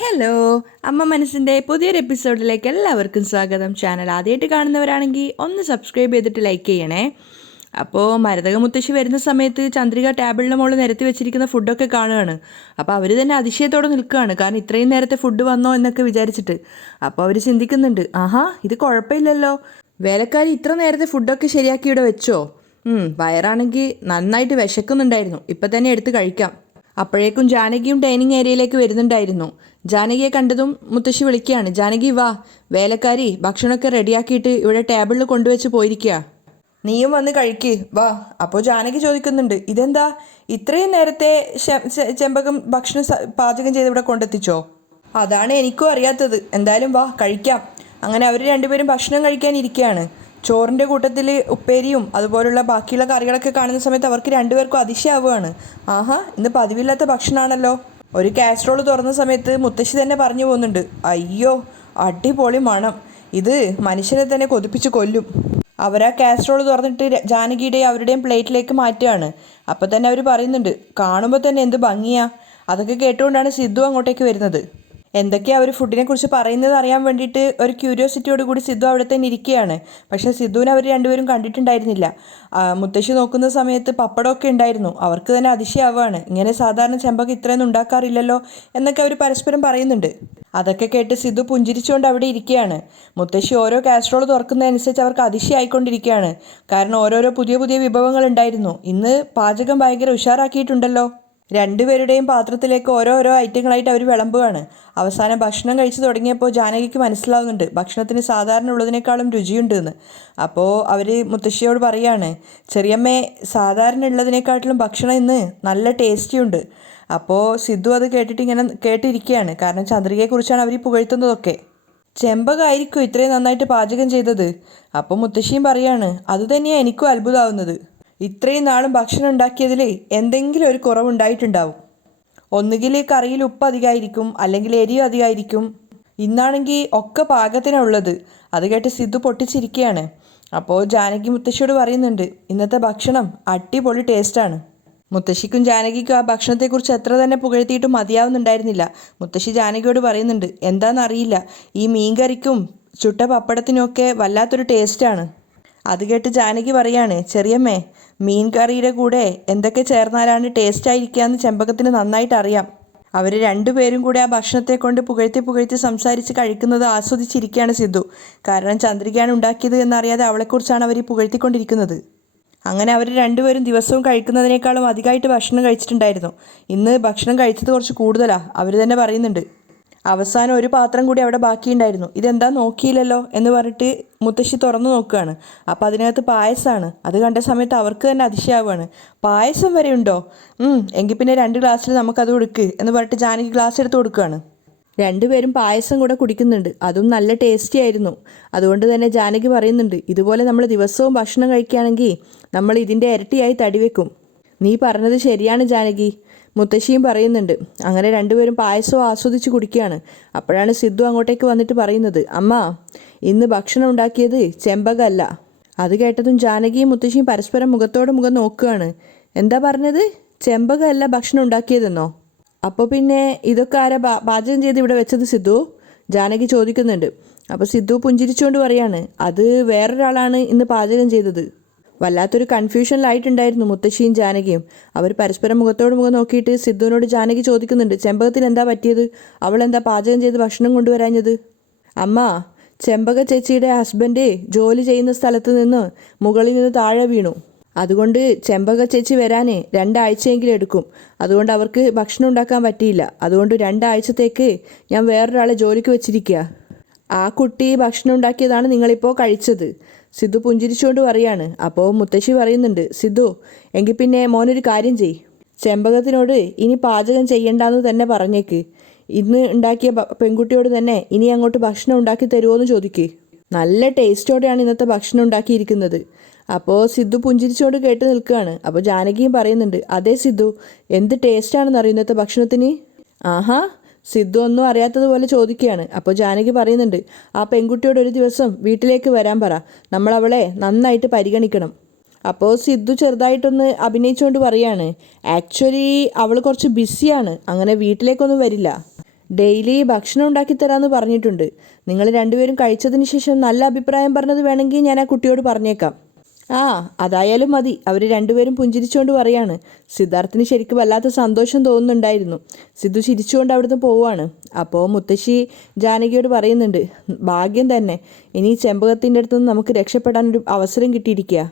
Hello, അമ്മ മനസ്സിൻ്റെ പുതിയൊരു എപ്പിസോഡിലേക്ക് എല്ലാവർക്കും സ്വാഗതം. ചാനൽ ആദ്യമായിട്ട് കാണുന്നവരാണെങ്കിൽ ഒന്ന് സബ്സ്ക്രൈബ് ചെയ്തിട്ട് ലൈക്ക് ചെയ്യണേ. അപ്പോൾ മരതക മുത്തശ്ശി വരുന്ന സമയത്ത് ചന്ദ്രിക ടേബിളിൻ്റെ മുകളിൽ നിരത്തി വെച്ചിരിക്കുന്ന ഫുഡൊക്കെ കാണുകയാണ്. അപ്പോൾ അവർ തന്നെ അതിശയത്തോടെ നിൽക്കുകയാണ്, കാരണം ഇത്രയും നേരത്തെ ഫുഡ് വന്നോ എന്നൊക്കെ വിചാരിച്ചിട്ട്. അപ്പോൾ അവർ ചിന്തിക്കുന്നുണ്ട്, ആഹാ ഇത് കുഴപ്പമില്ലല്ലോ, വേലക്കാരി ഇത്ര നേരത്തെ ഫുഡൊക്കെ ശരിയാക്കി ഇവിടെ വെച്ചോ. വയറാണെങ്കിൽ നന്നായിട്ട് വിശക്കുന്നുണ്ടായിരുന്നു, ഇപ്പം തന്നെ എടുത്ത് കഴിക്കാം. അപ്പോഴേക്കും ജാനകിയും ഡൈനിങ് ഏരിയയിലേക്ക് വരുന്നുണ്ടായിരുന്നു. ജാനകിയെ കണ്ടതും മുത്തശ്ശി വിളിക്കുകയാണ്, ജാനകി വാ, വേലക്കാരി ഭക്ഷണമൊക്കെ റെഡിയാക്കിയിട്ട് ഇവിടെ ടേബിളിൽ കൊണ്ടുവച്ച് പോയിരിക്കുക, നീയും വന്ന് കഴിക്ക് വാ. അപ്പോൾ ജാനകി ചോദിക്കുന്നുണ്ട്, ഇതെന്താ ഇത്രയും നേരത്തെ ചെമ്പകം ഭക്ഷണം പാചകം ചെയ്ത് ഇവിടെ കൊണ്ടെത്തിച്ചോ? അതാണ് എനിക്കും അറിയാത്തത്, എന്തായാലും വാ കഴിക്കാം. അങ്ങനെ അവർ രണ്ടുപേരും ഭക്ഷണം കഴിക്കാനിരിക്കുകയാണ്. ചോറിൻ്റെ കൂട്ടത്തിൽ ഉപ്പേരിയും അതുപോലുള്ള ബാക്കിയുള്ള കറികളൊക്കെ കാണുന്ന സമയത്ത് അവർക്ക് രണ്ടുപേർക്കും അതിശയാവുകയാണ്. ആഹാ, ഇന്ന് പതിവില്ലാത്ത ഭക്ഷണമാണല്ലോ. ഒരു കാസറോൾ തുറന്ന സമയത്ത് മുത്തശ്ശി തന്നെ പറഞ്ഞു പോകുന്നുണ്ട്, അയ്യോ അടിപൊളി മണം, ഇത് മനുഷ്യനെ തന്നെ കൊതിപ്പിച്ച് കൊല്ലും. അവരാ കാസറോൾ തുറന്നിട്ട് ജാനകിയുടെയും അവരുടെയും പ്ലേറ്റിലേക്ക് മാറ്റുകയാണ്. അപ്പോൾ തന്നെ അവർ പറയുന്നുണ്ട്, കാണുമ്പോൾ തന്നെ എന്ത് ഭംഗിയാ. അതൊക്കെ കേട്ടുകൊണ്ടാണ് സിദ്ധു അങ്ങോട്ടേക്ക് വരുന്നത്. എന്തൊക്കെയാണ് അവർ ഫുഡിനെ കുറിച്ച് പറയുന്നത് അറിയാൻ വേണ്ടിയിട്ട് ഒരു ക്യൂരിയോസിറ്റിയോട് കൂടി സിദ്ധു അവിടെ തന്നെ ഇരിക്കുകയാണ്. പക്ഷേ സിദ്ധുവിനെ അവർ രണ്ടുപേരും കണ്ടിട്ടുണ്ടായിരുന്നില്ല. മുത്തശ്ശി നോക്കുന്ന സമയത്ത് പപ്പടമൊക്കെ ഉണ്ടായിരുന്നു. അവർക്ക് തന്നെ അതിശയാവുകയാണ്, ഇങ്ങനെ സാധാരണ ചെമ്പകം ഇത്രയൊന്നും ഉണ്ടാക്കാറില്ലല്ലോ എന്നൊക്കെ അവർ പരസ്പരം പറയുന്നുണ്ട്. അതൊക്കെ കേട്ട് സിദ്ധു പുഞ്ചിരിച്ചുകൊണ്ട് അവിടെ ഇരിക്കുകയാണ്. മുത്തശ്ശി ഓരോ കാസറോൾ തുറക്കുന്നതനുസരിച്ച് അവർക്ക് അതിശയായിക്കൊണ്ടിരിക്കുകയാണ്. കാരണം ഓരോരോ പുതിയ പുതിയ വിഭവങ്ങൾ ഉണ്ടായിരുന്നു. ഇന്ന് പാചകം ഭയങ്കര ഉഷാറാക്കിയിട്ടുണ്ടല്ലോ. രണ്ടുപേരുടെയും പാത്രത്തിലേക്ക് ഓരോരോ ഐറ്റങ്ങളായിട്ട് അവർ വിളമ്പുകയാണ്. അവസാനം ഭക്ഷണം കഴിച്ചു തുടങ്ങിയപ്പോൾ ജാനകിക്ക് മനസ്സിലാവുന്നുണ്ട് ഭക്ഷണത്തിന് സാധാരണ ഉള്ളതിനേക്കാളും രുചിയുണ്ട് എന്ന്. അപ്പോൾ അവർ മുത്തശ്ശിയോട് പറയാണ്, ചെറിയമ്മേ സാധാരണ ഉള്ളതിനേക്കാട്ടിലും ഭക്ഷണം ഇന്ന് നല്ല ടേസ്റ്റി ഉണ്ട്. അപ്പോൾ സിദ്ധു അത് കേട്ടിട്ട് ഇങ്ങനെ കേട്ടിരിക്കുകയാണ്, കാരണം ചന്ദ്രികയെക്കുറിച്ചാണ് അവർ പുകഴ്ത്തുന്നതൊക്കെ. ചെമ്പകായിരിക്കും ഇത്രയും നന്നായിട്ട് പാചകം ചെയ്തത്. അപ്പോൾ മുത്തശ്ശിയും പറയാണ്, അതുതന്നെയാണ് എനിക്കും അത്ഭുതമാവുന്നത്, ഇത്രയും നാളും ഭക്ഷണം ഉണ്ടാക്കിയതിൽ എന്തെങ്കിലും ഒരു കുറവുണ്ടായിട്ടുണ്ടാവും. ഒന്നുകിൽ കറിയിൽ ഉപ്പ് അധികമായിരിക്കും, അല്ലെങ്കിൽ എരിവ് അധികമായിരിക്കും. ഇന്നാണെങ്കിൽ ഒക്കെ പാകത്തിനുള്ളത്. അത് കേട്ട് സിദ്ധു പൊട്ടിച്ചിരിക്കുകയാണ്. അപ്പോൾ ജാനകി മുത്തശ്ശിയോട് പറയുന്നുണ്ട്, ഇന്നത്തെ ഭക്ഷണം അടിപൊളി ടേസ്റ്റാണ്. മുത്തശ്ശിക്കും ജാനകിക്കും ആ ഭക്ഷണത്തെക്കുറിച്ച് എത്ര തന്നെ പുകഴ്ത്തിയിട്ടും മതിയാവുന്നുണ്ടായിരുന്നില്ല. മുത്തശ്ശി ജാനകിയോട് പറയുന്നുണ്ട്, എന്താണെന്നറിയില്ല, ഈ മീൻകറിക്കും ചുട്ട പപ്പടത്തിനുമൊക്കെ വല്ലാത്തൊരു ടേസ്റ്റാണ്. അത് കേട്ട് ജാനകി പറയാണ്, ചെറിയമ്മേ മീൻ കറിയുടെ കൂടെ എന്തൊക്കെ ചേർന്നാലാണ് ടേസ്റ്റ് ആയിരിക്കുക എന്ന് ചെമ്പകത്തിന് നന്നായിട്ട് അറിയാം. അവർ രണ്ടുപേരും കൂടെ ആ ഭക്ഷണത്തെ കൊണ്ട് പുകഴ്ത്തി സംസാരിച്ച് കഴിക്കുന്നത് ആസ്വദിച്ചിരിക്കുകയാണ് സിദ്ധു. കാരണം ചന്ദ്രികയാണ് ഉണ്ടാക്കിയത് എന്നറിയാതെ അവളെക്കുറിച്ചാണ് അവർ പുകഴ്ത്തിക്കൊണ്ടിരിക്കുന്നത്. അങ്ങനെ അവർ രണ്ടുപേരും ദിവസവും കഴിക്കുന്നതിനേക്കാളും അധികമായിട്ട് ഭക്ഷണം കഴിച്ചിട്ടുണ്ടായിരുന്നു. ഇന്ന് ഭക്ഷണം കഴിച്ചത് കുറച്ച് കൂടുതലാണ്, അവർ തന്നെ പറയുന്നുണ്ട്. അവസാനം ഒരു പാത്രം കൂടി അവിടെ ബാക്കിയുണ്ടായിരുന്നു. ഇതെന്താ നോക്കിയില്ലല്ലോ എന്ന് പറഞ്ഞിട്ട് മുത്തശ്ശി തുറന്നു നോക്കുകയാണ്. അപ്പോൾ അതിനകത്ത് പായസമാണ്. അത് കണ്ട സമയത്ത് അവർക്ക് തന്നെ അതിശയാവുകയാണ്, പായസം വരെ ഉണ്ടോ? എങ്കിൽ പിന്നെ 2 ഗ്ലാസ്സിൽ നമുക്കത് കൊടുക്ക് എന്ന് പറഞ്ഞിട്ട് ജാനകി ഗ്ലാസ് എടുത്ത് കൊടുക്കുകയാണ്. രണ്ടുപേരും പായസം കൂടെ കുടിക്കുന്നുണ്ട്. അതും നല്ല ടേസ്റ്റി ആയിരുന്നു. അതുകൊണ്ട് തന്നെ ജാനകി പറയുന്നുണ്ട്, ഇതുപോലെ നമ്മൾ ദിവസവും ഭക്ഷണം കഴിക്കുകയാണെങ്കിൽ നമ്മൾ ഇതിൻ്റെ ഇരട്ടിയായി തടി വെക്കും. നീ പറഞ്ഞത് ശരിയാണ് ജാനകി, മുത്തശ്ശിയും പറയുന്നുണ്ട്. അങ്ങനെ രണ്ടുപേരും പായസവും ആസ്വദിച്ച് കുടിക്കുകയാണ്. അപ്പോഴാണ് സിദ്ധു അങ്ങോട്ടേക്ക് വന്നിട്ട് പറയുന്നത്, അമ്മ ഇന്ന് ഭക്ഷണം ഉണ്ടാക്കിയത് ചെമ്പകമല്ല. അത് കേട്ടതും ജാനകിയും മുത്തശ്ശിയും പരസ്പരം മുഖത്തോട് മുഖം നോക്കുകയാണ്. എന്താ പറഞ്ഞത്? ചെമ്പകമല്ല ഭക്ഷണം ഉണ്ടാക്കിയതെന്നോ? അപ്പോൾ പിന്നെ ഇതൊക്കെ ആരാ പാചകം ചെയ്ത് ഇവിടെ വെച്ചത് സിദ്ധു? ജാനകി ചോദിക്കുന്നുണ്ട്. അപ്പോൾ സിദ്ധു പുഞ്ചിരിച്ചുകൊണ്ട് പറയാണ്, അത് വേറൊരാളാണ് ഇന്ന് പാചകം ചെയ്തത്. വല്ലാത്തൊരു കൺഫ്യൂഷനിലായിട്ടുണ്ടായിരുന്നു മുത്തശ്ശിയും ജാനകിയും. അവർ പരസ്പരം മുഖത്തോട് മുഖം നോക്കിയിട്ട് സിദ്ധുവിനോട് ജാനകി ചോദിക്കുന്നുണ്ട്, ചെമ്പകത്തിന് എന്താ പറ്റിയത്? അവൾ എന്താ പാചകം ചെയ്ത് ഭക്ഷണം കൊണ്ടുവരാഞ്ഞത്? അമ്മ, ചെമ്പക ചേച്ചിയുടെ ഹസ്ബൻഡ് ജോലി ചെയ്യുന്ന സ്ഥലത്ത് നിന്ന് മുകളിൽ നിന്ന് താഴെ വീണു. അതുകൊണ്ട് ചെമ്പക ചേച്ചി വരാൻ 2 ആഴ്ചയെങ്കിലും എടുക്കും. അതുകൊണ്ട് അവർക്ക് ഭക്ഷണം ഉണ്ടാക്കാൻ പറ്റിയില്ല. അതുകൊണ്ട് 2 ആഴ്ചത്തേക്ക് ഞാൻ വേറൊരാളെ ജോലിക്ക് വെച്ചിരിക്കുക. ആ കുട്ടി ഭക്ഷണം ഉണ്ടാക്കിയതാണ് നിങ്ങളിപ്പോൾ കഴിച്ചത്. സിദ്ധു പുഞ്ചിരിച്ചുകൊണ്ട് പറയാണ്. അപ്പോൾ മുത്തശ്ശി പറയുന്നുണ്ട്, സിദ്ധു എങ്കിൽ പിന്നെ മോനൊരു കാര്യം ചെയ്, ചെമ്പകത്തിനോട് ഇനി പാചകം ചെയ്യണ്ടെന്ന് തന്നെ പറഞ്ഞേക്ക്. ഇന്ന് ഉണ്ടാക്കിയ പെൺകുട്ടിയോട് തന്നെ ഇനി അങ്ങോട്ട് ഭക്ഷണം ഉണ്ടാക്കി തരുമോ എന്ന് ചോദിക്ക്. നല്ല ടേസ്റ്റോടെയാണ് ഇന്നത്തെ ഭക്ഷണം ഉണ്ടാക്കിയിരിക്കുന്നത്. അപ്പോൾ സിദ്ധു പുഞ്ചിരിച്ചുകൊണ്ട് കേട്ട് നിൽക്കുകയാണ്. അപ്പോൾ ജാനകിയും പറയുന്നുണ്ട്, അതെ സിദ്ധു, എന്ത് ടേസ്റ്റാണെന്ന് ഇന്നത്തെ ഭക്ഷണത്തിന്. ആഹാ, സിദ്ധു ഒന്നും അറിയാത്തതുപോലെ ചോദിക്കുകയാണ്. അപ്പോൾ ജാനകി പറയുന്നുണ്ട്, ആ പെൺകുട്ടിയോട് ഒരു ദിവസം വീട്ടിലേക്ക് വരാൻ പറ, നമ്മൾ അവളെ നന്നായിട്ട് പരിഗണിക്കണം. അപ്പോൾ സിദ്ധു ചെറുതായിട്ടൊന്ന് അഭിനയിച്ചുകൊണ്ട് പറയാണ്, ആക്ച്വലി അവൾ കുറച്ച് ബിസിയാണ്, അങ്ങനെ വീട്ടിലേക്കൊന്നും വരില്ല. ഡെയിലി ഭക്ഷണം ഉണ്ടാക്കി തരാമെന്ന് പറഞ്ഞിട്ടുണ്ട്. നിങ്ങൾ രണ്ടുപേരും കഴിച്ചതിന് ശേഷം നല്ല അഭിപ്രായം പറഞ്ഞത് വേണമെങ്കിൽ ഞാൻ ആ കുട്ടിയോട് പറഞ്ഞേക്കാം. ആ, അതായാലും മതി. അവർ രണ്ടുപേരും പുഞ്ചിരിച്ചുകൊണ്ട് പറയാണ്. സിദ്ധാർത്ഥിന് ശരിക്കും വല്ലാത്ത സന്തോഷം തോന്നുന്നുണ്ടായിരുന്നു. സിദ്ധു ചിരിച്ചുകൊണ്ട് അവിടുന്ന് പോവുകയാണ്. അപ്പോൾ മുത്തശ്ശി ജാനകിയോട് പറയുന്നുണ്ട്, ഭാഗ്യം തന്നെ, ഇനി ചെമ്പകത്തിൻ്റെ അടുത്തുനിന്ന് നമുക്ക് രക്ഷപ്പെടാനൊരു അവസരം കിട്ടിയിരിക്കുക.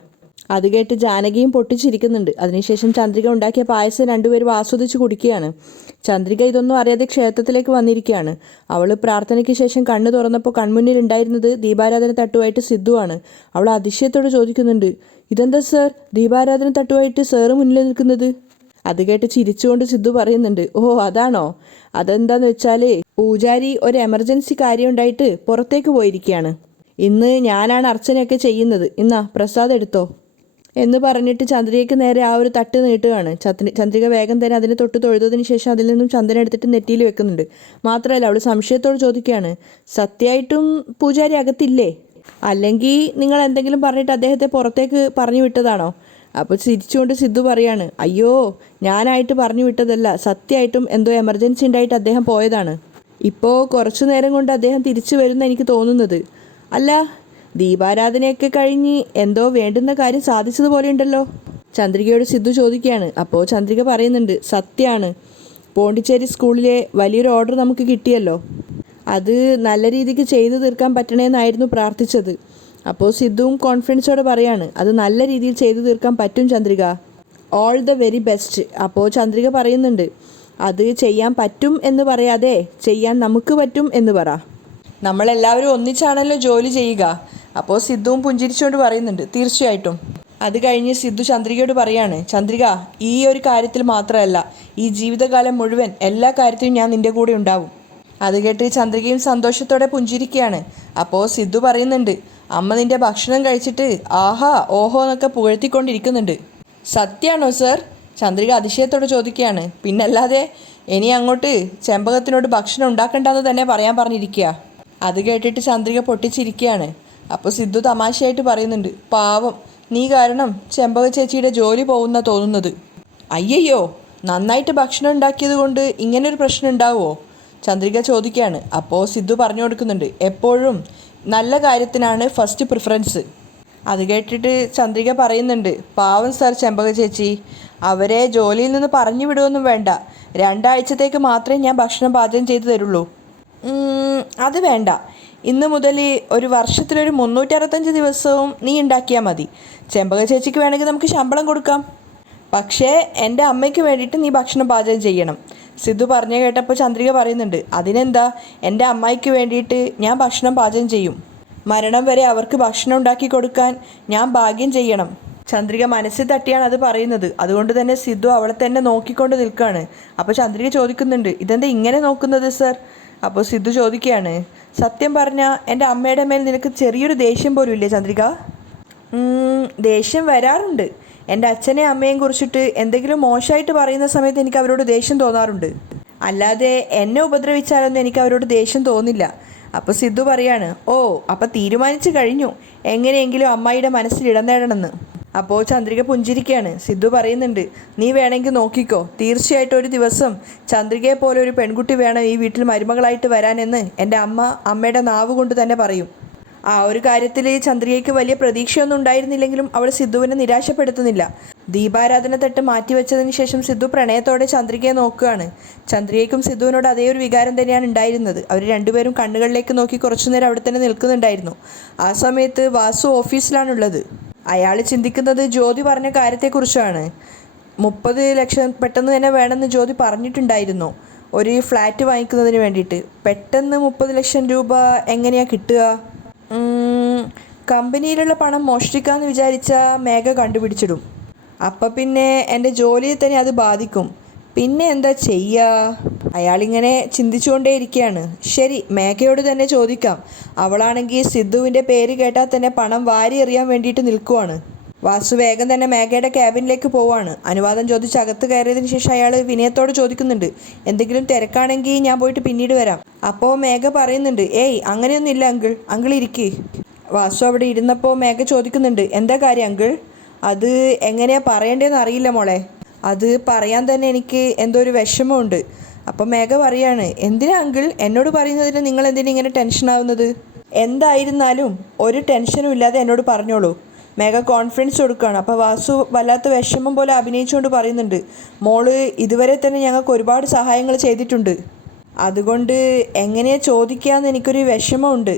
അത് കേട്ട് ജാനകിയും പൊട്ടിച്ചിരിക്കുന്നുണ്ട്. അതിനുശേഷം ചന്ദ്രിക ഉണ്ടാക്കിയ പായസം രണ്ടുപേരും ആസ്വദിച്ച് കുടിക്കുകയാണ്. ചന്ദ്രിക ഇതൊന്നും അറിയാതെ ക്ഷേത്രത്തിലേക്ക് വന്നിരിക്കുകയാണ്. അവൾ പ്രാർത്ഥനയ്ക്ക് ശേഷം കണ്ണു തുറന്നപ്പോൾ കൺമുന്നിൽ ഉണ്ടായിരുന്നത് ദീപാരാധന തട്ടുമായിട്ട് സിദ്ധുവാണ്. അവൾ അതിശയത്തോടെ ചോദിക്കുന്നുണ്ട്, ഇതെന്താ സർ, ദീപാരാധന തട്ടുമായിട്ട് സാറ് മുന്നിൽ നിൽക്കുന്നത്? അത് കേട്ട് ചിരിച്ചുകൊണ്ട് സിദ്ധു പറയുന്നുണ്ട്, ഓ അതാണോ? അതെന്താന്ന് വെച്ചാൽ പൂജാരി ഒരു എമർജൻസി കാര്യം ഉണ്ടായിട്ട് പുറത്തേക്ക് പോയിരിക്കുകയാണ്. ഇന്ന് ഞാനാണ് അർച്ചനയൊക്കെ ചെയ്യുന്നത്. ഇന്നാ പ്രസാദം എടുത്തോ എന്ന് പറഞ്ഞിട്ട് ചന്ദ്രികയ്ക്ക് നേരെ ആ ഒരു തട്ട് നീട്ടുകയാണ്. ചന്ദ്രിക വേഗം തന്നെ അതിനെ തൊട്ട് തൊഴുതതിന് ശേഷം അതിൽ നിന്നും ചന്ദനം എടുത്തിട്ട് നെറ്റിയിൽ വെക്കുന്നുണ്ട്. മാത്രമല്ല അവൾ സംശയത്തോട് ചോദിക്കുകയാണ്, സത്യമായിട്ടും പൂജാരി അകത്തില്ലേ? അല്ലെങ്കിൽ നിങ്ങൾ എന്തെങ്കിലും പറഞ്ഞിട്ട് അദ്ദേഹത്തെ പുറത്തേക്ക് പറഞ്ഞു വിട്ടതാണോ? അപ്പോൾ ചിരിച്ചുകൊണ്ട് സിദ്ധു പറയാണ്, അയ്യോ ഞാനായിട്ട് പറഞ്ഞു വിട്ടതല്ല, സത്യമായിട്ടും എന്തോ എമർജൻസി ഉണ്ടായിട്ട് അദ്ദേഹം പോയതാണ്. ഇപ്പോൾ കുറച്ചു നേരം കൊണ്ട് അദ്ദേഹം തിരിച്ചു വരുമെന്ന് എനിക്ക് തോന്നുന്നത്. അല്ല, ദീപാരാധനയൊക്കെ കഴിഞ്ഞ് എന്തോ വേണ്ടുന്ന കാര്യം സാധിച്ചതുപോലെ ഉണ്ടല്ലോ. ചന്ദ്രികയോട് സിദ്ധു ചോദിക്കുകയാണ്. അപ്പോൾ ചന്ദ്രിക പറയുന്നുണ്ട്, സത്യമാണ്, പോണ്ടിച്ചേരി സ്കൂളിലെ വലിയൊരു ഓർഡർ നമുക്ക് കിട്ടിയല്ലോ. അത് നല്ല രീതിക്ക് ചെയ്തു തീർക്കാൻ പറ്റണമെന്നായിരുന്നു പ്രാർത്ഥിച്ചത്. അപ്പോൾ സിദ്ധുവും കോൺഫിഡൻസോടെ പറയാണ്, അത് നല്ല രീതിയിൽ ചെയ്തു തീർക്കാൻ പറ്റും Chandrika, all the very best. അപ്പോൾ ചന്ദ്രിക പറയുന്നുണ്ട്, അത് ചെയ്യാൻ പറ്റും എന്ന് പറയാതെ ചെയ്യാൻ നമുക്ക് പറ്റും എന്ന് പറ. നമ്മളെല്ലാവരും ഒന്നിച്ചാണല്ലോ ജോലി ചെയ്യുക. അപ്പോൾ സിദ്ധുവും പുഞ്ചിരിച്ചുകൊണ്ട് പറയുന്നുണ്ട്, തീർച്ചയായിട്ടും. അത് കഴിഞ്ഞ് സിദ്ധു ചന്ദ്രികയോട് പറയാണ്, ചന്ദ്രിക, ഈ ഒരു കാര്യത്തിൽ മാത്രമല്ല, ഈ ജീവിതകാലം മുഴുവൻ എല്ലാ കാര്യത്തിലും ഞാൻ നിൻ്റെ കൂടെ ഉണ്ടാവും. അത് കേട്ട് ചന്ദ്രികയും സന്തോഷത്തോടെ പുഞ്ചിരിക്കുകയാണ്. അപ്പോൾ സിദ്ധു പറയുന്നുണ്ട്, അമ്മ നിൻ്റെ ഭക്ഷണം കഴിച്ചിട്ട് ആഹാ ഓഹോ എന്നൊക്കെ പുകഴ്ത്തിക്കൊണ്ടിരിക്കുന്നുണ്ട്. സത്യമാണോ സർ? ചന്ദ്രിക അതിശയത്തോടെ ചോദിക്കുകയാണ്. പിന്നല്ലാതെ, ഇനി അങ്ങോട്ട് ചെമ്പകത്തിനോട് ഭക്ഷണം ഉണ്ടാക്കണ്ടെന്ന് തന്നെ പറയാൻ പറഞ്ഞിരിക്കുക. അത് കേട്ടിട്ട് ചന്ദ്രിക പൊട്ടിച്ചിരിക്കുകയാണ്. അപ്പോൾ സിദ്ധു തമാശയായിട്ട് പറയുന്നുണ്ട്, പാവം, നീ കാരണം ചെമ്പക ചേച്ചിയുടെ ജോലി പോകുന്ന തോന്നുന്നത്. അയ്യയ്യോ, നന്നായിട്ട് ഭക്ഷണം ഉണ്ടാക്കിയത് കൊണ്ട് ഇങ്ങനൊരു പ്രശ്നം ഉണ്ടാവുമോ? ചന്ദ്രിക ചോദിക്കുകയാണ്. അപ്പോൾ സിദ്ധു പറഞ്ഞു കൊടുക്കുന്നുണ്ട്, എപ്പോഴും നല്ല കാര്യത്തിനാണ് ഫസ്റ്റ് പ്രിഫറൻസ്. അത് കേട്ടിട്ട് ചന്ദ്രിക പറയുന്നുണ്ട്, പാവം സാർ ചെമ്പക ചേച്ചി, അവരെ ജോലിയിൽ നിന്ന് പറഞ്ഞു വിടുകയൊന്നും വേണ്ട. 2 ആഴ്ചത്തേക്ക് മാത്രമേ ഞാൻ ഭക്ഷണം പാചകം ചെയ്തു തരുള്ളൂ. അത് വേണ്ട, ഇന്ന് മുതൽ ഒരു വർഷത്തിലൊരു 365 ദിവസവും നീ ഉണ്ടാക്കിയാൽ മതി. ചെമ്പക ചേച്ചിക്ക് വേണമെങ്കിൽ നമുക്ക് ശമ്പളം കൊടുക്കാം. പക്ഷേ എൻ്റെ അമ്മയ്ക്ക് വേണ്ടിയിട്ട് നീ ഭക്ഷണം പാചകം ചെയ്യണം. സിദ്ധു പറഞ്ഞു കേട്ടപ്പോൾ ചന്ദ്രിക പറയുന്നുണ്ട്, അതിനെന്താ, എൻ്റെ അമ്മായിക്ക് വേണ്ടിയിട്ട് ഞാൻ ഭക്ഷണം പാചകം ചെയ്യും. മരണം വരെ അവർക്ക് ഭക്ഷണം ഉണ്ടാക്കി കൊടുക്കാൻ ഞാൻ ഭാഗ്യം ചെയ്യണം. ചന്ദ്രിക മനസ്സിൽ തട്ടിയാണ് അത് പറയുന്നത്. അതുകൊണ്ട് തന്നെ സിദ്ധു അവളെ തന്നെ നോക്കിക്കൊണ്ട് നിൽക്കുകയാണ്. അപ്പോൾ ചന്ദ്രിക ചോദിക്കുന്നുണ്ട്, ഇതെന്താ ഇങ്ങനെ നോക്കുന്നത് സർ? അപ്പോൾ സിദ്ധു ചോദിക്കുകയാണ്, സത്യം പറഞ്ഞാൽ എൻ്റെ അമ്മയുടെ മേൽ നിനക്ക് ചെറിയൊരു ദേഷ്യം പോലും ഇല്ലേ ചന്ദ്രിക? ദേഷ്യം വരാറുണ്ട്. എൻ്റെ അച്ഛനെയും അമ്മയെയും കുറിച്ചിട്ട് എന്തെങ്കിലും മോശമായിട്ട് പറയുന്ന സമയത്ത് എനിക്ക് അവരോട് ദേഷ്യം തോന്നാറുണ്ട്. അല്ലാതെ എന്നെ ഉപദ്രവിച്ചാലൊന്നും എനിക്ക് അവരോട് ദേഷ്യം തോന്നില്ല. അപ്പോൾ സിദ്ധു പറയാണ്, ഓ അപ്പം തീരുമാനിച്ചു കഴിഞ്ഞു എങ്ങനെയെങ്കിലും അമ്മായിയുടെ മനസ്സിൽ ഇടം നേടണമെന്ന്. അപ്പോൾ ചന്ദ്രിക പുഞ്ചിരിക്കുകയാണ്. സിദ്ധു പറയുന്നുണ്ട്, നീ വേണമെങ്കിൽ നോക്കിക്കോ, തീർച്ചയായിട്ടും ഒരു ദിവസം ചന്ദ്രികയെ പോലെ ഒരു പെൺകുട്ടി വേണം ഈ വീട്ടിൽ മരുമകളായിട്ട് വരാനെന്ന് എൻ്റെ അമ്മയുടെ നാവ് കൊണ്ട് തന്നെ പറയും. ആ ഒരു കാര്യത്തിൽ ചന്ദ്രികയ്ക്ക് വലിയ പ്രതീക്ഷയൊന്നും ഉണ്ടായിരുന്നില്ലെങ്കിലും അവൾ സിദ്ധുവിനെ നിരാശപ്പെടുത്തുന്നില്ല. ദീപാരാധന തട്ട് മാറ്റിവെച്ചതിന് ശേഷം സിദ്ധു പ്രണയത്തോടെ ചന്ദ്രികയെ നോക്കുകയാണ്. ചന്ദ്രികയ്ക്കും സിദ്ധുവിനോട് അതേ ഒരു വികാരം തന്നെയാണ് ഉണ്ടായിരുന്നത്. അവർ രണ്ടുപേരും കണ്ണുകളിലേക്ക് നോക്കി കുറച്ചുനേരം അവിടെ തന്നെ നിൽക്കുന്നുണ്ടായിരുന്നു. ആ സമയത്ത് വാസു ഓഫീസിലാണുള്ളത്. അയാൾ ചിന്തിക്കുന്നത് ജ്യോതി പറഞ്ഞ കാര്യത്തെക്കുറിച്ചാണ്. 30 ലക്ഷം പെട്ടെന്ന് തന്നെ വേണമെന്ന് ജ്യോതി പറഞ്ഞിട്ടുണ്ടായിരുന്നു ഒരു ഫ്ലാറ്റ് വാങ്ങിക്കുന്നതിന് വേണ്ടിയിട്ട്. പെട്ടെന്ന് 30 ലക്ഷം രൂപ എങ്ങനെയാണ് കിട്ടുക? കമ്പനിയിലുള്ള പണം മോഷ്ടിക്കാമെന്ന് വിചാരിച്ച മേഘ കണ്ടുപിടിച്ചിടും. അപ്പം പിന്നെ എൻ്റെ ജോലിയെ തന്നെ അത് ബാധിക്കും. പിന്നെ എന്താ ചെയ്യുക? അയാളിങ്ങനെ ചിന്തിച്ചുകൊണ്ടേയിരിക്കുകയാണ്. ശരി, മേഘയോട് തന്നെ ചോദിക്കാം. അവളാണെങ്കിൽ സിദ്ധുവിൻ്റെ പേര് കേട്ടാൽ തന്നെ പണം വാരി എറിയാൻ വേണ്ടിയിട്ട് നിൽക്കുവാണ്. വാസു വേഗം തന്നെ മേഘയുടെ ക്യാബിനിലേക്ക് പോവാണ്. അനുവാദം ചോദിച്ച് അകത്ത് കയറിയതിന് ശേഷം അയാൾ വിനയത്തോട് ചോദിക്കുന്നുണ്ട്, എന്തെങ്കിലും തിരക്കാണെങ്കിൽ ഞാൻ പോയിട്ട് പിന്നീട് വരാം. അപ്പോൾ മേഘ പറയുന്നുണ്ട്, ഏയ് അങ്ങനെയൊന്നും ഇല്ല അങ്കിൾ ഇരിക്ക്. വാസു അവിടെ ഇരുന്നപ്പോൾ മേഘ ചോദിക്കുന്നുണ്ട്, എന്താ കാര്യം അങ്കിൾ? അത് എങ്ങനെയാ പറയേണ്ടതെന്ന് അറിയില്ല മോളെ. അത് പറയാൻ തന്നെ എനിക്ക് എന്തോ ഒരു വിഷമമുണ്ട്. അപ്പം മേഘ പറയാണ്, എന്തിനാ അങ്കിൾ എന്നോട് പറയുന്നതിന് നിങ്ങൾ എന്തിനാ ഇങ്ങനെ ടെൻഷൻ ആവുന്നത്? എന്തായിരുന്നാലും ഒരു ടെൻഷനും ഇല്ലാതെ എന്നോട് പറഞ്ഞോളൂ. മേഘ കോൺഫിഡൻസ് കൊടുക്കുകയാണ്. അപ്പോൾ വാസു വല്ലാത്ത വിഷമം പോലെ അഭിനയിച്ചുകൊണ്ട് പറയുന്നുണ്ട്, മോള് ഇതുവരെ തന്നെ ഞങ്ങൾക്ക് ഒരുപാട് സഹായങ്ങൾ ചെയ്തിട്ടുണ്ട്, അതുകൊണ്ട് എങ്ങനെയാ ചോദിക്കാമെന്ന് എനിക്കൊരു വിഷമമുണ്ട്.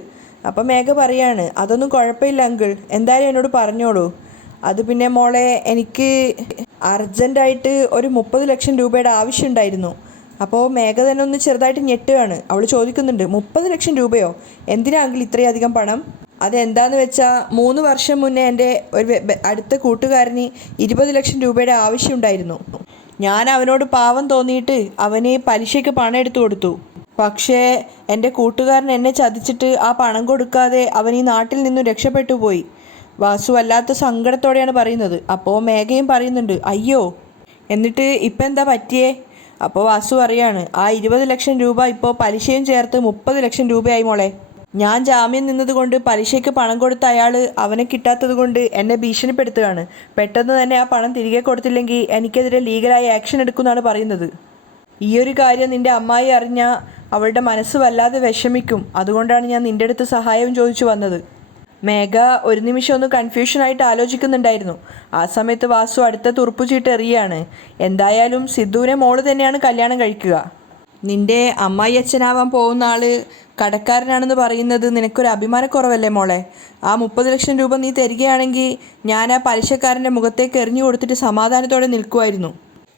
അപ്പം മേഘ പറയാണ്, അതൊന്നും കുഴപ്പമില്ല അങ്കിൾ, എന്തായാലും എന്നോട് പറഞ്ഞോളൂ. അത് പിന്നെ മോളെ, എനിക്ക് അർജൻറ്റായിട്ട് ഒരു 30 ലക്ഷം രൂപയുടെ ആവശ്യമുണ്ടായിരുന്നു. അപ്പോൾ മേഘ തന്നെ ഒന്ന് ചെറുതായിട്ട് ഞെട്ടുകയാണ്. അവൾ ചോദിക്കുന്നുണ്ട്, 30 ലക്ഷം രൂപയോ? എന്തിനാ അങ്കിൾ ഇത്രയധികം പണം? അതെന്താന്ന് വെച്ചാൽ 3 വർഷം മുന്നേ എൻ്റെ ഒരു അടുത്ത കൂട്ടുകാരന് 20 ലക്ഷം രൂപയുടെ ആവശ്യമുണ്ടായിരുന്നു. ഞാൻ അവനോട് പാവം തോന്നിയിട്ട് അവന് പലിശയ്ക്ക് പണം എടുത്തു കൊടുത്തു. പക്ഷേ എൻ്റെ കൂട്ടുകാരൻ എന്നെ ചതിച്ചിട്ട് ആ പണം കൊടുക്കാതെ അവൻ ഈ നാട്ടിൽ നിന്നും രക്ഷപ്പെട്ടു പോയി. വാസു വല്ലാത്ത സങ്കടത്തോടെയാണ് പറയുന്നത്. അപ്പോൾ മേഘയും പറയുന്നുണ്ട്, അയ്യോ, എന്നിട്ട് ഇപ്പം എന്താ പറ്റിയേ? അപ്പോൾ വാസു പറയാണ്, ആ 20 ലക്ഷം രൂപ ഇപ്പോൾ പലിശയും ചേർത്ത് 30 ലക്ഷം രൂപയായി മോളെ. ഞാൻ ജാമ്യം നിന്നതുകൊണ്ട് പലിശയ്ക്ക് പണം കൊടുത്ത അയാൾ അവനെ കിട്ടാത്തത് കൊണ്ട് എന്നെ ഭീഷണിപ്പെടുത്തുകയാണ്. പെട്ടെന്ന് തന്നെ ആ പണം തിരികെ കൊടുത്തില്ലെങ്കിൽ എനിക്കെതിരെ ലീഗലായി ആക്ഷൻ എടുക്കുമെന്നാണ് പറയുന്നത്. ഈ ഒരു കാര്യം നിൻ്റെ അമ്മായി അറിഞ്ഞാൽ അവളുടെ മനസ്സ് വല്ലാതെ വിഷമിക്കും. അതുകൊണ്ടാണ് ഞാൻ നിൻ്റെ അടുത്ത് സഹായം ചോദിച്ചു വന്നത്. മേഘ ഒരു നിമിഷം ഒന്ന് കൺഫ്യൂഷനായിട്ട് ആലോചിക്കുന്നുണ്ടായിരുന്നു. ആ സമയത്ത് വാസു അടുത്ത തുറുപ്പുചീട്ട് എറിയാണ്. എന്തായാലും സിദ്ധുവിനെ മോള് തന്നെയാണ് കല്യാണം കഴിക്കുക. നിൻ്റെ അമ്മായി അച്ഛനാവാൻ പോകുന്ന ആള് കടക്കാരനാണെന്ന് പറയുന്നത് നിനക്കൊരു അഭിമാനക്കുറവല്ലേ മോളെ? ആ 30 ലക്ഷം രൂപ നീ തരികയാണെങ്കിൽ ഞാൻ ആ പലിശക്കാരൻ്റെ മുഖത്തേക്ക് എറിഞ്ഞു കൊടുത്തിട്ട് സമാധാനത്തോടെ നിൽക്കുമായിരുന്നു.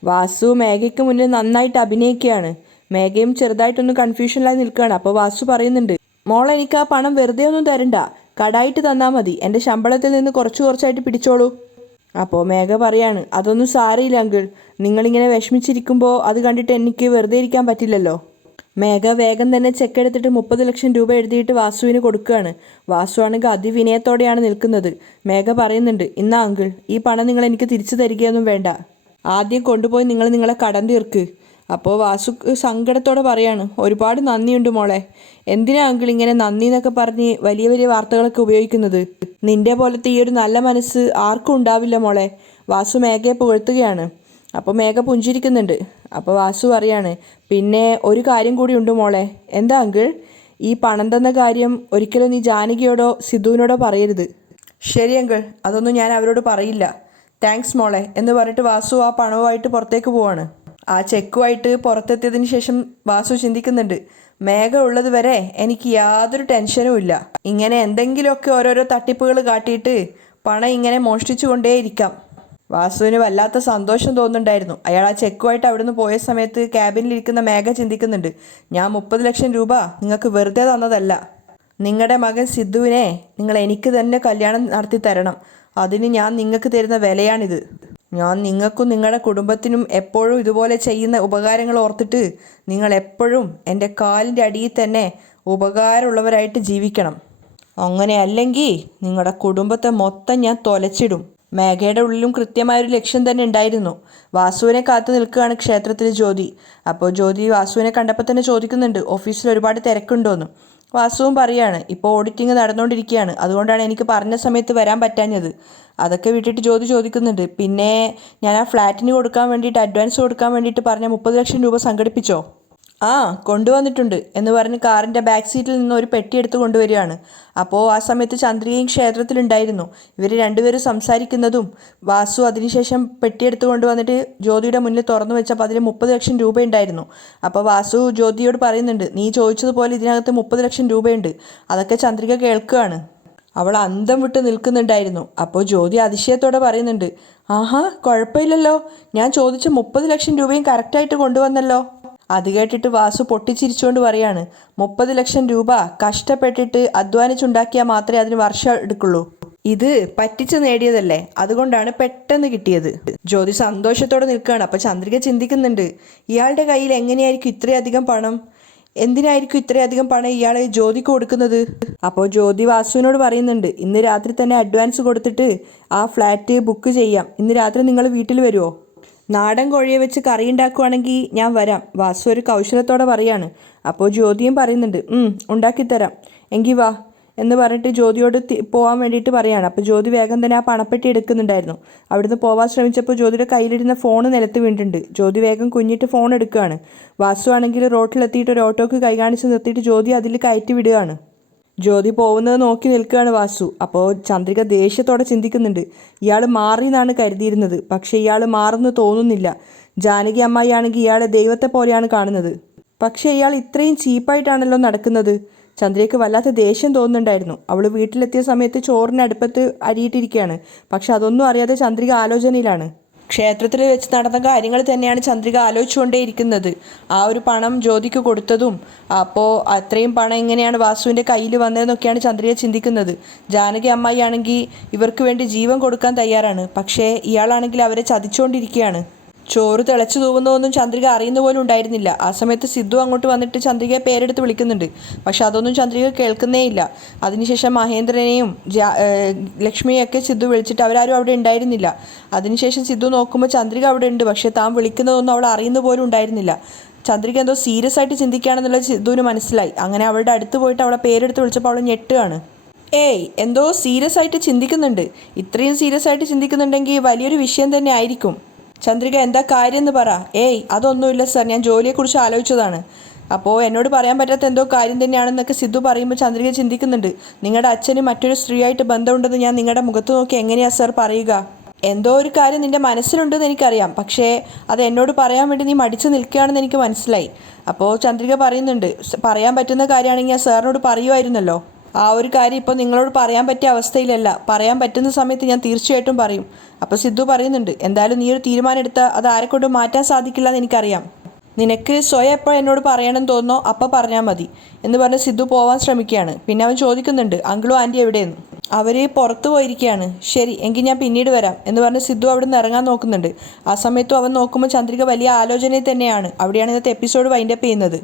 വാസു മേഘയ്ക്ക് മുന്നിൽ നന്നായിട്ട് അഭിനയിക്കുകയാണ്. മേഘയും ചെറുതായിട്ടൊന്ന് കൺഫ്യൂഷനിലായി നിൽക്കുകയാണ്. അപ്പോൾ വാസു പറയുന്നുണ്ട്, മോളെ, എനിക്ക് ആ പണം വെറുതെ ഒന്നും തരണ്ട, കടായിട്ട് തന്നാൽ മതി, എൻ്റെ ശമ്പളത്തിൽ നിന്ന് കുറച്ച് കുറച്ചായിട്ട് പിടിച്ചോളൂ. അപ്പോൾ മേഘ പറയാണ്, അതൊന്നും സാരയില്ല അങ്കിൾ, നിങ്ങളിങ്ങനെ വിഷമിച്ചിരിക്കുമ്പോൾ അത് കണ്ടിട്ട് എനിക്ക് വെറുതെ ഇരിക്കാൻ പറ്റില്ലല്ലോ. മേഘ വേഗം തന്നെ ചെക്ക് എടുത്തിട്ട് 30 ലക്ഷം രൂപ എഴുതിയിട്ട് വാസുവിന് കൊടുക്കുകയാണ്. വാസു ആണെങ്കിൽ അതിവിനയത്തോടെയാണ് നിൽക്കുന്നത്. മേഘ പറയുന്നുണ്ട്, ഇന്നാ അങ്കിൾ, ഈ പണം നിങ്ങൾ എനിക്ക് തിരിച്ചു തരികയൊന്നും വേണ്ട, ആദ്യം കൊണ്ടുപോയി നിങ്ങളെ കടം തീർക്ക്. അപ്പോൾ വാസു സങ്കടത്തോടെ പറയാണ്, ഒരുപാട് നന്ദിയുണ്ട് മോളെ. എന്തിനാ അങ്കിൾ ഇങ്ങനെ നന്ദി എന്നൊക്കെ പറഞ്ഞ് വലിയ വലിയ വാർത്തകളൊക്കെ ഉപയോഗിക്കുന്നത്? നിൻ്റെ പോലത്തെ ഈ ഒരു നല്ല മനസ്സ് ആർക്കും ഉണ്ടാവില്ല മോളെ. വാസു മേഘയെ പുകഴ്ത്തുകയാണ്. അപ്പോൾ മേഘ പുഞ്ചിരിക്കുന്നുണ്ട്. അപ്പോൾ വാസു പറയാണ്, പിന്നെ ഒരു കാര്യം കൂടി ഉണ്ട് മോളെ. എന്താ അങ്കിൾ? ഈ പണം തന്ന കാര്യം ഒരിക്കലും നീ ജാനകിയോടോ സിദ്ധുവിനോടോ പറയരുത്. ശരി അങ്കിൾ, അതൊന്നും ഞാൻ അവരോട് പറയില്ല. താങ്ക്സ് മോളെ എന്ന് പറഞ്ഞിട്ട് വാസു ആ പണവുമായിട്ട് പുറത്തേക്ക് പോവാണ്. ആ ചെക്കുമായിട്ട് പുറത്തെത്തിയതിന് ശേഷം വാസു ചിന്തിക്കുന്നുണ്ട്, മേഘ ഉള്ളത് വരെ എനിക്ക് യാതൊരു ടെൻഷനും ഇല്ല. ഇങ്ങനെ എന്തെങ്കിലുമൊക്കെ ഓരോരോ തട്ടിപ്പുകൾ കാട്ടിയിട്ട് പണം ഇങ്ങനെ മോഷ്ടിച്ചു കൊണ്ടേയിരിക്കാം. വാസുവിന് വല്ലാത്ത സന്തോഷം തോന്നുന്നുണ്ടായിരുന്നു. അയാൾ ആ ചെക്കുമായിട്ട് അവിടുന്ന് പോയ സമയത്ത് ക്യാബിനിലിരിക്കുന്ന മേഘ ചിന്തിക്കുന്നുണ്ട്, ഞാൻ 30 ലക്ഷം രൂപ നിങ്ങൾക്ക് വെറുതെ തന്നതല്ല. നിങ്ങളുടെ മകൻ സിദ്ധുവിനെ നിങ്ങൾ എനിക്ക് തന്നെ കല്യാണം നടത്തി തരണം. അതിന് ഞാൻ നിങ്ങൾക്ക് തരുന്ന വിലയാണിത്. ഞാൻ നിങ്ങൾക്കും നിങ്ങളുടെ കുടുംബത്തിനും എപ്പോഴും ഇതുപോലെ ചെയ്യുന്ന ഉപകാരങ്ങൾ ഓർത്തിട്ട് നിങ്ങൾ എപ്പോഴും എൻ്റെ കാലിൻ്റെ അടിയിൽ തന്നെ ഉപകാരമുള്ളവരായിട്ട് ജീവിക്കണം. അങ്ങനെ അല്ലെങ്കിൽ നിങ്ങളുടെ കുടുംബത്തെ മൊത്തം ഞാൻ തൊലച്ചിടും. മേഘയുടെ ഉള്ളിലും കൃത്യമായൊരു ലക്ഷ്യം തന്നെ ഉണ്ടായിരുന്നു. വാസുവിനെ കാത്തു നിൽക്കുകയാണ് ക്ഷേത്രത്തിൽ ജ്യോതി. അപ്പോൾ ജ്യോതി വാസുവിനെ കണ്ടപ്പോൾ തന്നെ ചോദിക്കുന്നുണ്ട്, ഓഫീസിൽ ഒരുപാട് തിരക്കുണ്ടോയെന്ന്. വാസുവും പറയാണ്, ഇപ്പോൾ ഓഡിറ്റിംഗ് നടന്നുകൊണ്ടിരിക്കുകയാണ്, അതുകൊണ്ടാണ് എനിക്ക് പറഞ്ഞ സമയത്ത് വരാൻ പറ്റാഞ്ഞത്. അതൊക്കെ വിട്ടിട്ട് ജ്യോതി ചോദിക്കുന്നുണ്ട്, പിന്നെ ഞാൻ ആ ഫ്ലാറ്റിന് കൊടുക്കാൻ വേണ്ടിയിട്ട് അഡ്വാൻസ് കൊടുക്കാൻ വേണ്ടിയിട്ട് പറഞ്ഞ 30 ലക്ഷം രൂപ സംഘടിപ്പിച്ചോ? ആ, കൊണ്ടുവന്നിട്ടുണ്ട് എന്ന് പറഞ്ഞ് കാറിൻ്റെ ബാക്ക് സീറ്റിൽ നിന്ന് ഒരു പെട്ടി എടുത്ത് കൊണ്ടുവരികയാണ്. അപ്പോൾ ആ സമയത്ത് ചന്ദ്രികയും ക്ഷേത്രത്തിലുണ്ടായിരുന്നു. ഇവർ രണ്ടുപേരും സംസാരിക്കുന്നതും വാസു അതിനുശേഷം പെട്ടി എടുത്ത് കൊണ്ടുവന്നിട്ട് ജ്യോതിയുടെ മുന്നിൽ തുറന്നു വെച്ചപ്പോൾ അതിൽ 30 ലക്ഷം രൂപ ഉണ്ടായിരുന്നു. അപ്പോൾ വാസു ജ്യോതിയോട് പറയുന്നുണ്ട്, നീ ചോദിച്ചതുപോലെ ഇതിനകത്ത് 30 ലക്ഷം രൂപയുണ്ട്. അതൊക്കെ ചന്ദ്രിക കേൾക്കുകയാണ്. അവൾ അന്തം വിട്ട് നിൽക്കുന്നുണ്ടായിരുന്നു. അപ്പോൾ ജ്യോതി അതിശയത്തോടെ പറയുന്നുണ്ട്, ആഹാ, കുഴപ്പമില്ലല്ലോ, ഞാൻ ചോദിച്ച 30 ലക്ഷം രൂപയും കറക്റ്റായിട്ട് കൊണ്ടുവന്നല്ലോ. അത് കേട്ടിട്ട് വാസു പൊട്ടിച്ചിരിച്ചുകൊണ്ട് പറയാണ്, 30 ലക്ഷം രൂപ കഷ്ടപ്പെട്ടിട്ട് അധ്വാനിച്ചുണ്ടാക്കിയാൽ മാത്രമേ അതിന് വർഷം എടുക്കുള്ളൂ. ഇത് പറ്റിച്ച് നേടിയതല്ലേ, അതുകൊണ്ടാണ് പെട്ടെന്ന് കിട്ടിയത്. ജ്യോതി സന്തോഷത്തോടെ നിൽക്കുകയാണ്. അപ്പോൾ ചന്ദ്രിക ചിന്തിക്കുന്നുണ്ട്, ഇയാളുടെ കയ്യിൽ എങ്ങനെയായിരിക്കും ഇത്രയധികം പണം? എന്തിനായിരിക്കും ഇത്രയധികം പണം ഇയാൾ ജ്യോതിക്ക് കൊടുക്കുന്നത്? അപ്പോൾ ജ്യോതി വാസുവിനോട് പറയുന്നുണ്ട്, ഇന്ന് രാത്രി തന്നെ അഡ്വാൻസ് കൊടുത്തിട്ട് ആ ഫ്ലാറ്റ് ബുക്ക് ചെയ്യാം. ഇന്ന് രാത്രി നിങ്ങൾ വീട്ടിൽ വരുമോ? നാടൻ കോഴിയെ വെച്ച് കറി ഉണ്ടാക്കുവാണെങ്കിൽ ഞാൻ വരാം, വാസു ഒരു കൗശലത്തോടെ പറയാണ്. അപ്പോൾ ജ്യോതിയും പറയുന്നുണ്ട്, ഉണ്ടാക്കിത്തരാം, എങ്കിൽ വാ എന്ന് പറഞ്ഞിട്ട് ജ്യോതിയോട് പോകാൻ വേണ്ടിയിട്ട് പറയുകയാണ്. അപ്പോൾ ജ്യോതി വേഗം തന്നെ ആ പണപ്പെട്ടി എടുക്കുന്നുണ്ടായിരുന്നു. അവിടുന്ന് പോകാൻ ശ്രമിച്ചപ്പോൾ ജ്യോതിയുടെ കയ്യിലിരുന്ന ഫോൺ നിലത്ത് വീണിട്ടുണ്ട്. ജ്യോതി വേഗം കുഞ്ഞിട്ട് ഫോൺ എടുക്കുകയാണ്. വാസു ആണെങ്കിൽ റോട്ടിലെത്തിയിട്ട് ഒരു ഓട്ടോക്ക് കൈ കാണിച്ച് നിർത്തിയിട്ട് ജ്യോതി അതിൽ കയറ്റി വിടുകയാണ്. ജ്യോതി പോകുന്നത് നോക്കി നിൽക്കുകയാണ് വാസു. അപ്പോൾ ചന്ദ്രിക ദേഷ്യത്തോടെ ചിന്തിക്കുന്നുണ്ട്. ഇയാൾ മാറി എന്നാണ് കരുതിയിരുന്നത്, പക്ഷേ ഇയാൾ മാറുന്നു തോന്നുന്നില്ല. ജാനകി അമ്മായി ആണെങ്കിൽ ഇയാളെ ദൈവത്തെ പോലെയാണ് കാണുന്നത്, പക്ഷേ ഇയാൾ ഇത്രയും ചീപ്പായിട്ടാണല്ലോ നടക്കുന്നത്. ചന്ദ്രയ്ക്ക് വല്ലാത്ത ദേഷ്യം തോന്നുന്നുണ്ടായിരുന്നു. അവൾ വീട്ടിലെത്തിയ സമയത്ത് ചോറിന് അടുപ്പത്ത് അരിയിട്ടിരിക്കുകയാണ്. പക്ഷെ അതൊന്നും അറിയാതെ ചന്ദ്രിക ആലോചനയിലാണ്. ക്ഷേത്രത്തിൽ വെച്ച് നടന്ന കാര്യങ്ങൾ തന്നെയാണ് ചന്ദ്രിക ആലോചിച്ചുകൊണ്ടേയിരിക്കുന്നത്. ആ ഒരു പണം ജ്യോതിക്ക് കൊടുത്തതും അപ്പോൾ അത്രയും പണം എങ്ങനെയാണ് വാസുവിൻ്റെ കയ്യിൽ വന്നതെന്നൊക്കെയാണ് ചന്ദ്രിക ചിന്തിക്കുന്നത്. ജാനകി അമ്മായി ആണെങ്കിൽ ഇവർക്ക് വേണ്ടി ജീവൻ കൊടുക്കാൻ തയ്യാറാണ്, പക്ഷേ ഇയാളാണെങ്കിൽ അവരെ ചതിച്ചുകൊണ്ടിരിക്കുകയാണ്. ചോറ് തിളച്ചു തൂവുന്നതൊന്നും ചന്ദ്രിക അറിയുന്ന പോലും ഉണ്ടായിരുന്നില്ല. ആ സമയത്ത് സിദ്ധു അങ്ങോട്ട് വന്നിട്ട് ചന്ദ്രികയെ പേരെടുത്ത് വിളിക്കുന്നുണ്ട്. പക്ഷെ അതൊന്നും ചന്ദ്രിക കേൾക്കുന്നേയില്ല. അതിനുശേഷം മഹേന്ദ്രനെയും ലക്ഷ്മിയെയൊക്കെ സിദ്ധു വിളിച്ചിട്ട് അവരാരും അവിടെ ഉണ്ടായിരുന്നില്ല. അതിനുശേഷം സിദ്ധു നോക്കുമ്പോൾ ചന്ദ്രിക അവിടെ ഉണ്ട്, പക്ഷേ താൻ വിളിക്കുന്നതൊന്നും അവൾ അറിയുന്ന പോലും ഉണ്ടായിരുന്നില്ല. ചന്ദ്രിക എന്തോ സീരിയസ് ആയിട്ട് ചിന്തിക്കുകയാണെന്നുള്ളത് സിദ്ധുവിന് മനസ്സിലായി. അങ്ങനെ അവളുടെ അടുത്ത് പോയിട്ട് അവളെ പേരെടുത്ത് വിളിച്ചപ്പോൾ അവൾ ഞെട്ടുകയാണ്. എന്തോ സീരിയസ് ആയിട്ട് ചിന്തിക്കുന്നുണ്ട്. ഇത്രയും സീരിയസ് ആയിട്ട് ചിന്തിക്കുന്നുണ്ടെങ്കിൽ വലിയൊരു വിഷയം തന്നെ ആയിരിക്കും. ചന്ദ്രിക, എന്താ കാര്യം എന്ന് പറ. അതൊന്നുമില്ല സർ, ഞാൻ ജോലിയെക്കുറിച്ച് ആലോചിച്ചതാണ്. അപ്പോൾ എന്നോട് പറയാൻ പറ്റാത്ത എന്തോ കാര്യം തന്നെയാണെന്നൊക്കെ സിദ്ധു പറയുമ്പോൾ ചന്ദ്രിക ചിന്തിക്കുന്നുണ്ട്. നിങ്ങളുടെ അച്ഛന് മറ്റൊരു സ്ത്രീയായിട്ട് ബന്ധമുണ്ടെന്ന് ഞാൻ നിങ്ങളുടെ മുഖത്ത് നോക്കി എങ്ങനെയാ സർ പറയുക? എന്തോ ഒരു കാര്യം നിൻ്റെ മനസ്സിലുണ്ടെന്ന് എനിക്കറിയാം, പക്ഷേ അത് എന്നോട് പറയാൻ വേണ്ടി നീ മടിച്ചു നിൽക്കുകയാണെന്ന് എനിക്ക് മനസ്സിലായി. അപ്പോൾ ചന്ദ്രിക പറയുന്നുണ്ട്, പറയാൻ പറ്റുന്ന കാര്യമാണെങ്കിൽ ഞാൻ സാറിനോട് പറയുമായിരുന്നല്ലോ. ആ ഒരു കാര്യം ഇപ്പോൾ നിങ്ങളോട് പറയാൻ പറ്റിയ അവസ്ഥയിലല്ല. പറയാൻ പറ്റുന്ന സമയത്ത് ഞാൻ തീർച്ചയായിട്ടും പറയും. അപ്പോൾ സിദ്ധു പറയുന്നുണ്ട്, എന്തായാലും നീ ഒരു തീരുമാനം എടുത്താൽ അത് ആരെക്കൊണ്ടും മാറ്റാൻ സാധിക്കില്ല എന്ന് എനിക്കറിയാം. നിനക്ക് സ്വയം എപ്പോൾ എന്നോട് പറയണമെന്ന് തോന്നോ അപ്പോൾ പറഞ്ഞാൽ മതി എന്ന് പറഞ്ഞ് സിദ്ധു പോവാൻ ശ്രമിക്കുകയാണ്. പിന്നെ അവൻ ചോദിക്കുന്നുണ്ട്, അങ്കിളും ആൻറ്റി എവിടെയെന്ന്. അവർ പുറത്തു പോയിരിക്കുകയാണ്. ശരി, എങ്കിൽ ഞാൻ പിന്നീട് വരാം എന്ന് പറഞ്ഞ് സിദ്ധു അവിടെ നിന്ന് ഇറങ്ങാൻ നോക്കുന്നുണ്ട്. ആ സമയത്തും അവൻ നോക്കുമ്പോൾ ചന്ദ്രിക വലിയ ആലോചനയിൽ തന്നെയാണ്. അവിടെയാണ് ഇന്നത്തെ എപ്പിസോഡ് വൈൻഡപ്പ് ചെയ്യുന്നത്.